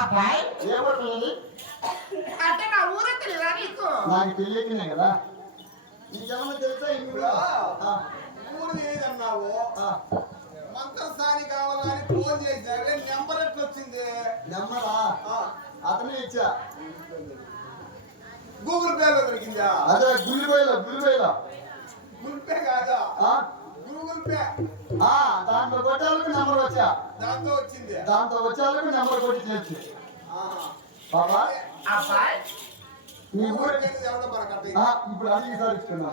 అబ్బాయి? అంటే నా ఊరే తెలియదా నీకు? నాకు తెలియకనే కదా. నీకేమన్నా తెలుసా ఈ ఊరు? ఏదన్నావు? మంత్రస్థాని కావాలని ఫోన్ చేశారు నెంబర్ ఎట్లా వచ్చింది ఆ, అతనే ఇచ్చా. గూగుల్ పేలో దొరికిందా? అదే గుల్లిపోయిలో గుల్లిపోయిలో గూగుల్ పే కాదా? ఆ, గూగుల్ పే. ఆ, దాంట్లో కొట్టాలకు నెంబర్ వచ్చా. దాంతో వచ్చింది. దాంతో వచ్చేందుకు నెంబర్ కొట్టి చేర్చి ఆహా. పాపా అబ్బాయి నీ ఊరు. ఇప్పుడు అడిగి సార్ ఇస్తున్నా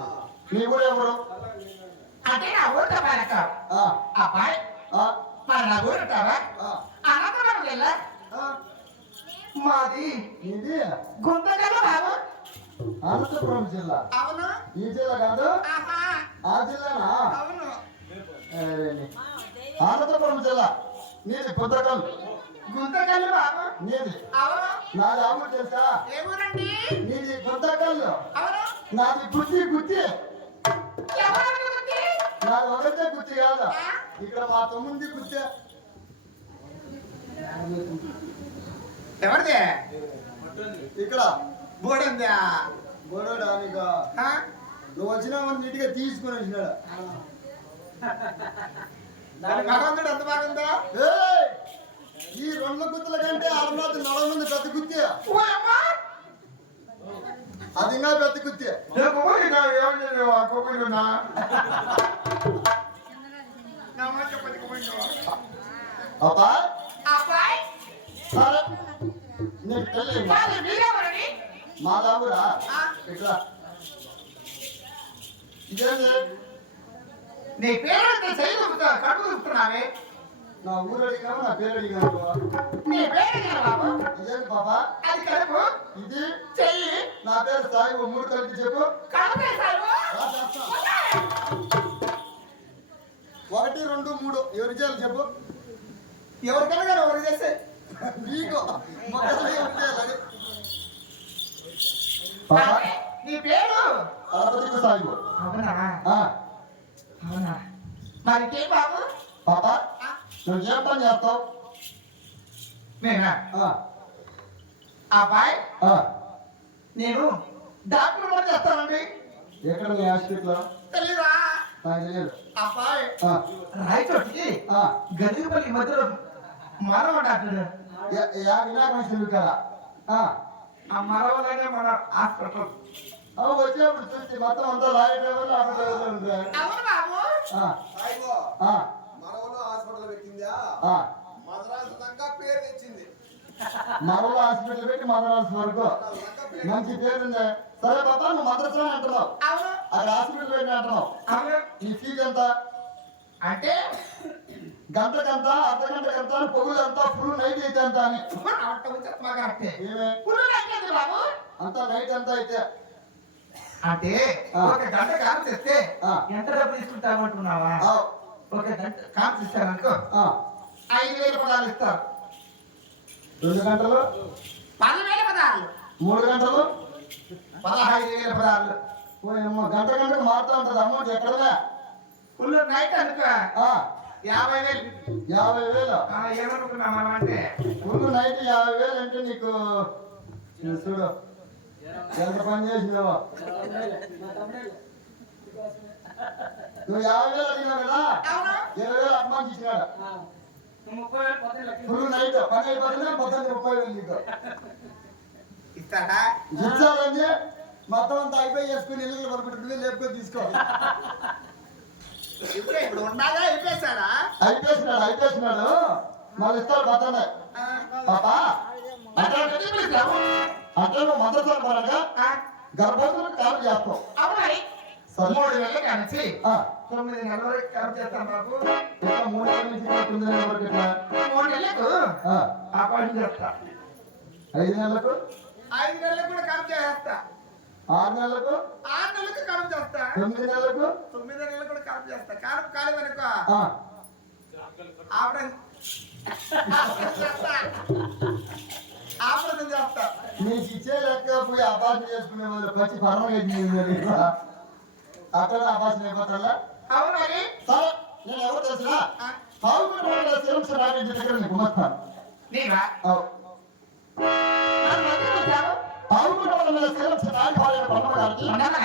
నీ ఊరు ఎవరు? అంటే నా ఊరు తప్పనక ఆ, అబ్బాయి? ఆ, మరి నా ఊరు ఉంటావా? జిల్లా ఆ. మాది ఇది గుంతకల్ బాబు. అనంతపురం జిల్లా. అవును? ఈ జిల్లా కాదు? ఆహా. ఆ జిల్లానా? అవును. అనంతపురం జిల్లా. నీది పుస్తకం గుంతకల్ బాబు నీది. నాది ఆవుడు తెలుసా? నీది గుంతకల్లు నాది గుత్తి గుత్తి? నాది ఒకటే గుత్తి కాదు. ఇక్కడ మా తమ్ముంది గుత్తి ఎవరిది? ఇక్కడ. బోడిందా? గొడవడా నీకు? నువ్వు వచ్చినావు నీట్గా తీసుకుని వచ్చినాడు. భగవంతుడు ఎంత బాగుందో! ఈ రెండు గుత్తుల కంటే అరమాత నడ ముందు పెద్ద గుత్తి. అది ఇంకా పెద్ద గుత్తి. అబ్బా అబ్బాయి? సరే నీకు పెళ్ళి మాది మీరెవరండి మా దాబురా ఆ? ఇక్కడ. ఇదేంటి నీ పేరు ఎంత చేయగలుగుతా కడుపు దుక్కుతున్నావే నా ఊరు అడిగావు నా పేరు అడిగాను నీ పేరు ఏంటి బాబు? ఇదేంటి బాబా. అది కడుపు. ఇది చెయ్యి. నా పేరు సాయి ఓ మూడు కలిపి చెప్పు. చేస్తాం. ఒకటి రెండు మూడు. ఎవరి చేయాలి చెప్పు. ఎవరికైనా కానీ ఎవరు చేస్తే? నీకు. మొక్కలు ఎవరు చేయాలి నీ పేరు? సాయి. అవునా? అవునా? మరి కే బాబు? పాపా? నువ్వు పని చేస్తావు? నేనా? అబ్బాయి. నేను డాక్టర్ పని చేస్తానండి. ఎక్కడ నీ హాస్పిటల్? తెలీదా? అబ్బాయి ఆ, రాయచోటికి. గదిపల్లి మధ్యలో మరవ డాక్టర్. వినాయక చూడాలా ఆ. మరవలోనే మన హాస్పిటల్. వచ్చినప్పుడు చూసి మొత్తం అంతా లారీ డ్రైవర్లు ఆటో డ్రైవర్లు ఉంటారు. అవును బాబు. ఆ, సాయిగో ఆ, మనవలో హాస్పిటల్ పెట్టిందా? ఆ. మద్రాసు దాకా పేరు తెచ్చింది. మరల హాస్పిటల్ పెట్టి మద్రాసు వరకు. మంచి పేరుంది సరే బాబా నువ్వు మద్రాసులో అంటున్నావు. అవును. అక్కడ హాస్పిటల్ పెట్టి అంటున్నావు. నీ ఫీజు ఎంత? అంటే? గంటకంత అర్ధ గంటకంత పొగులు ఎంత ఫుల్ నైట్ అయితే ఎంత అని. అంత అంత నైట్ ఎంత అయితే? అంటే. ఒక గంట కాపు తెస్తే. ఎంత డబ్బు తీసుకుంటామంటున్నావా ఆ, ఒక గంట కాపు ఆ. ఐదు వేల పదాలు ఇస్తారు. రెండు గంటలు? పదివేల పదాలు. మూడు గంటలు? పదహైదు వేల పదాలు. గంట గంటకు మారుతూ ఉంటుంది అమౌంట్ ఎక్కడదా? ఫుల్ నైట్ అనుకో. యాభై వేలు. యాభై వేలు? ఏమనుకున్నాం మనం అంటే? ఫుల్ నైట్ యాభై వేలు అంటే నీకు చూడు. ఎంత పని చేసినావు? నువ్వు యాభై వేలు అడిగినావు కదా? అవును? ఇరవై వేలు అడ్వాన్స్ ఇచ్చినాడు. ఫుల్ నైట్ పని అయిపోతుంది పొద్దున్న ముప్పై వేలు నీకు. ఇచ్చారని మొత్తం అంతా అయిపోయి చేసుకుని ఇల్లు పడుకుంటుంది లేపుకొని తీసుకో. ఇప్పుడే ఇప్పుడు ఉండాలా? అయిపోయాడా అయిపోయినాడు అయిపోయినాడు. మళ్ళీ ఇస్తాడు మొత్తాన్ని పాపా అంటే అంటే నువ్వు మద్దతు పరంగా గర్భవతులకు కాలు సరే మూడు నెలలు కలిసి ఆ, తొమ్మిది నెలల వరకు కరెక్ట్ చేస్తాను బాబు మూడు నెలల నుంచి తొమ్మిది నెలల వరకు. మూడు నెలలకు ఆ, ఆపరేషన్ చేస్తా. ఐదు నెలలకు? ఐదు నెలలకు కూడా కరెక్ట్ చేస్తా. ఆరు నెలలకు? ఆరు నెలలకు కరెక్ట్ చేస్తా. తొమ్మిది నెలలకు? తొమ్మిది నెలలకు కూడా కరెక్ట్ చేస్తా. కాలం కాలేదనుకో ఆ, ఆపరేషన్ ఆపరేషన్ చేస్తా ఆపరేషన్ చేస్తా. నీకు ఇచ్చే లెక్క పోయి అపాసన చేసుకునే వాళ్ళు పచ్చి పరమగా అక్కడ అపాసన అయిపోతా అవును మరి. సరే నేను ఎవరు తెలిసిన ఆ, సాగుకుంటున్న శైలం సరాని దగ్గర నీకు గుమస్తాను నీవా అవు. నన్ను ఎందుకు వచ్చావు? ఆవుకున్న వాళ్ళ మీద శైలం సరాని భార్య బ్రహ్మ గారికి ఉండమ్మ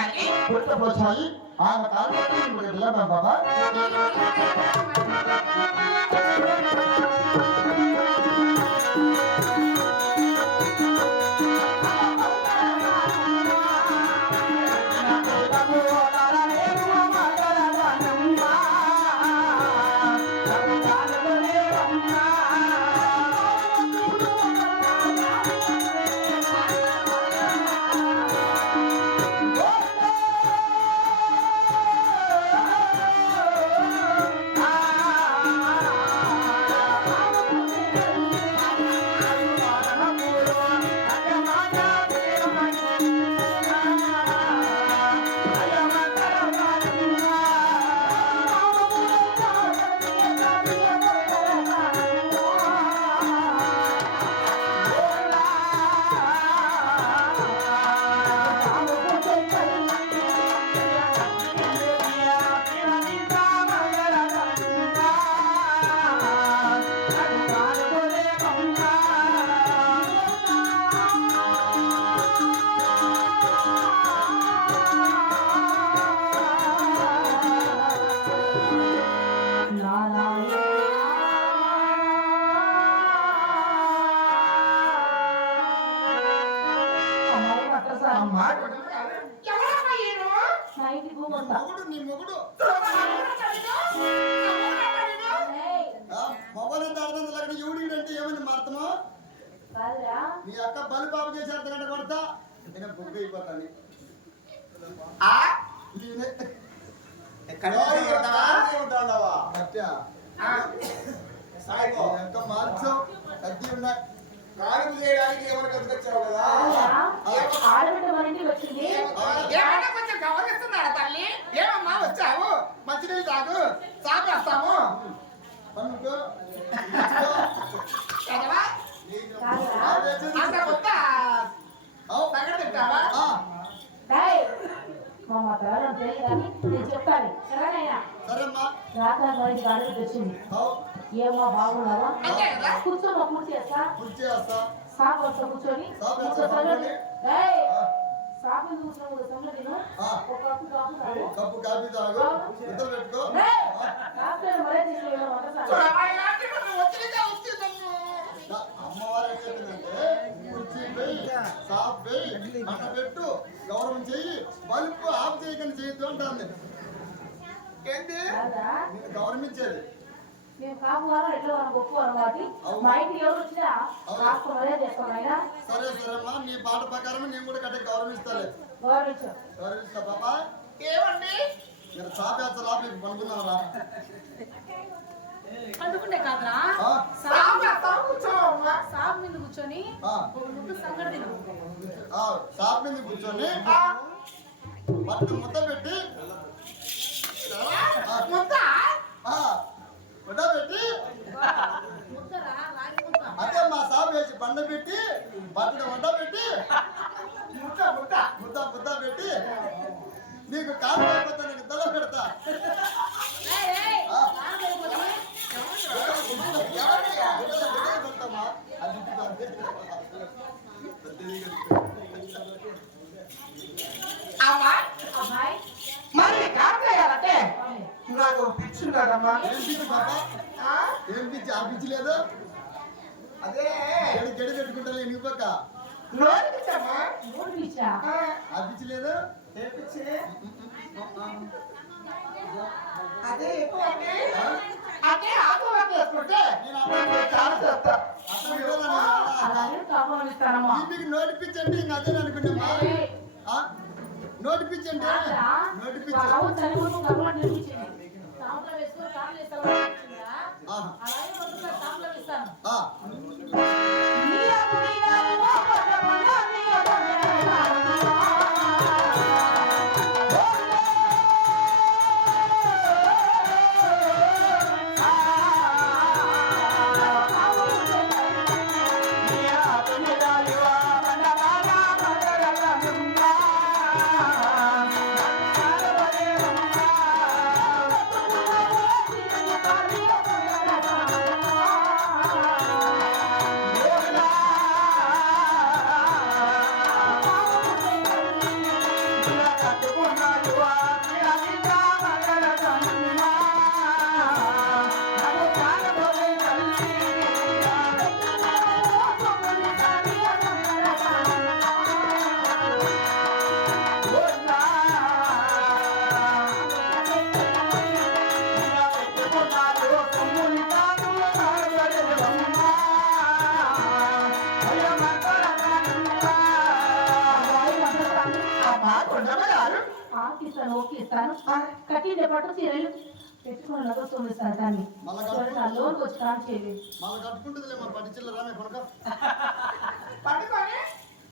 ఏమైంది మా అక్క బలి పాప చేసి అర్థం గంట కొడతా? నేను బుగ్గ అయిపోతాను. మార్చు. కత్తి ఉన్నాయి కానుక చేయడానికి కదా? కొంచెం గౌరవిస్తున్నారా తల్లి? ఏమమ్మా వచ్చావు? మంచినీళ్ళు తాగు. సాపేస్తాము అంత కొత్త తింటావా? డేయ్, మా మా పిల్లలు తెలియదు కానీ నేను చెప్తాను. సరేమ్మా. రాత్రి ఇంటికి ఆడబిడ్డ వచ్చింది ఏమో బాగున్నావా? అంతే కదా? కూర్చోమా కుర్చీ చేస్తా సాపు వస్తా. కూర్చొని. సాపు ఒక వేస్తా, సంగతి ఒక కప్పు కాపు తాగు. కప్పు తాగు. పెట్టుకో. మరే తీసుకెళ్ళి వంటశాల. చూడమ్మా, ఇలాంటి నువ్వు వచ్చిందే వచ్చిందమ్మా నా అమ్మవారు కుర్చీ పోయి సాప్ పోయి అన్న పెట్టు గౌరవం చెయ్యి బల్బు ఆఫ్ చేయకుండా చేయొద్దు అంటుంది. ఏంటి? నేను మేము ఎట్లా మనం కాబట్టి. మా ఇంటికి ఎవరు వచ్చినా చేస్తాం అయినా సరే సరేమ్మా నీ పాట ప్రకారం నేను కూడా కట్టే గౌరవిస్తాలే. గౌరవించాం. గౌరవిస్తా బాబా. ఏమండి? మీరు సాపేస్తా లోపలికి పనుకున్నారా అందుకుంటే కాదురా. సాపు మీద కూర్చొని ముద్దు సంగడి తిను. ఆ, సాప్ మీద కూర్చొని పట్టు ముద్ద పెట్టి ముద్ద? అమ్మా మరి అవును. నాకు పిచ్చి ఏం పిచ్చి? ఆ పిచ్చి లేదు? అదే. గడి పెట్టుకుంటా నీ పక్క. నోరు పిచ్చమ్మా. మూడు పిచ్చా? ఆ. పిచ్చి లేదు? ఏ పిచ్చి? అదే ఎక్కువ అండి అదే ఆత్మహత్య చేసుకుంటే నేను చాలా చేస్తా అర్థం కాదా నీ వల్ల? అలాగే కాపురం ఇస్తానమ్మా మీకు నోటి పిచ్చి అంటే ఇంక అదే అనుకున్నామా ఏయ్, ఆ? కట్టిండే పట్టు చీరలు పెట్టుకుని నగలు చూపిస్తాను కానీ మళ్ళా చూడండి నా లోన్కి వచ్చి కాల్ మళ్ళీ కట్టుకుంటుందిలే మా పట్టి చిల్లర